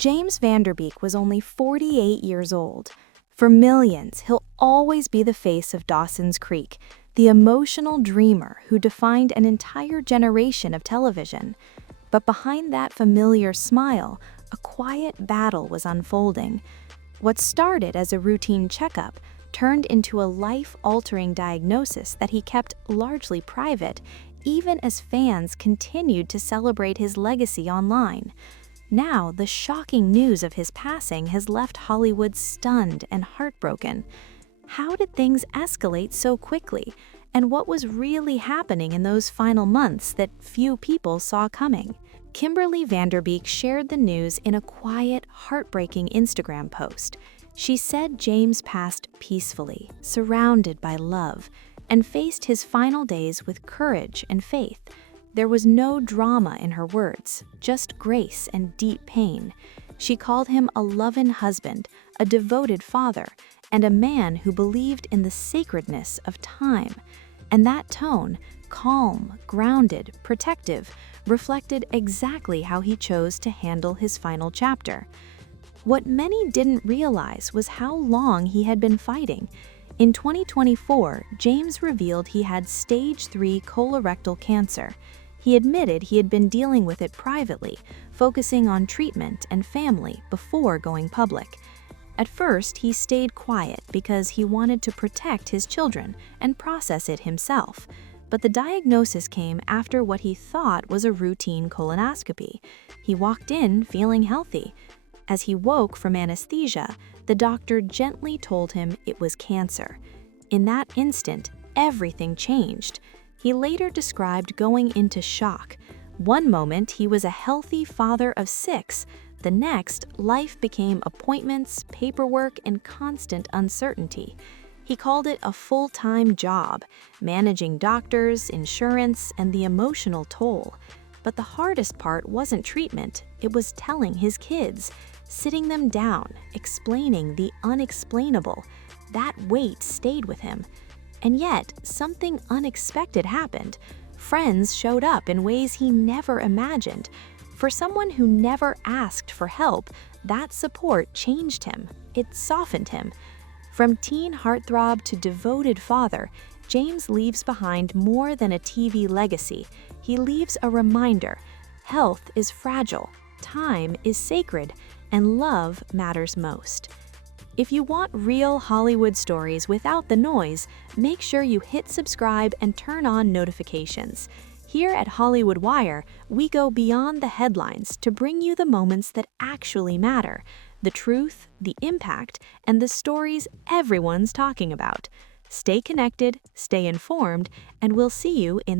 James Van Der Beek was only 48 years old. For millions, he'll always be the face of Dawson's Creek, the emotional dreamer who defined an entire generation of television. But behind that familiar smile, a quiet battle was unfolding. What started as a routine checkup turned into a life-altering diagnosis that he kept largely private, even as fans continued to celebrate his legacy online. Now, the shocking news of his passing has left Hollywood stunned and heartbroken. How did things escalate so quickly? And what was really happening in those final months that few people saw coming? Kimberly Van Der Beek shared the news in a quiet, heartbreaking Instagram post. She said James passed peacefully, surrounded by love, and faced his final days with courage and faith. There was no drama in her words, just grace and deep pain. She called him a loving husband, a devoted father, and a man who believed in the sacredness of time. And that tone, calm, grounded, protective, reflected exactly how he chose to handle his final chapter. What many didn't realize was how long he had been fighting. In 2024, James revealed he had stage 3 colorectal cancer. He admitted he had been dealing with it privately, focusing on treatment and family before going public. At first, he stayed quiet because he wanted to protect his children and process it himself. But the diagnosis came after what he thought was a routine colonoscopy. He walked in feeling healthy. As he woke from anesthesia, the doctor gently told him it was cancer. In that instant, everything changed. He later described going into shock. One moment, he was a healthy father of 6. The next, life became appointments, paperwork, and constant uncertainty. He called it a full-time job, managing doctors, insurance, and the emotional toll. But the hardest part wasn't treatment, it was telling his kids, sitting them down, explaining the unexplainable. That weight stayed with him. And yet, something unexpected happened. Friends showed up in ways he never imagined. For someone who never asked for help, that support changed him. It softened him. From teen heartthrob to devoted father, James leaves behind more than a TV legacy. He leaves a reminder: health is fragile, time is sacred, and love matters most. If you want real Hollywood stories without the noise, make sure you hit subscribe and turn on notifications. Here at Hollywood Wire, we go beyond the headlines to bring you the moments that actually matter, the truth, the impact, and the stories everyone's talking about. Stay connected, stay informed, and we'll see you in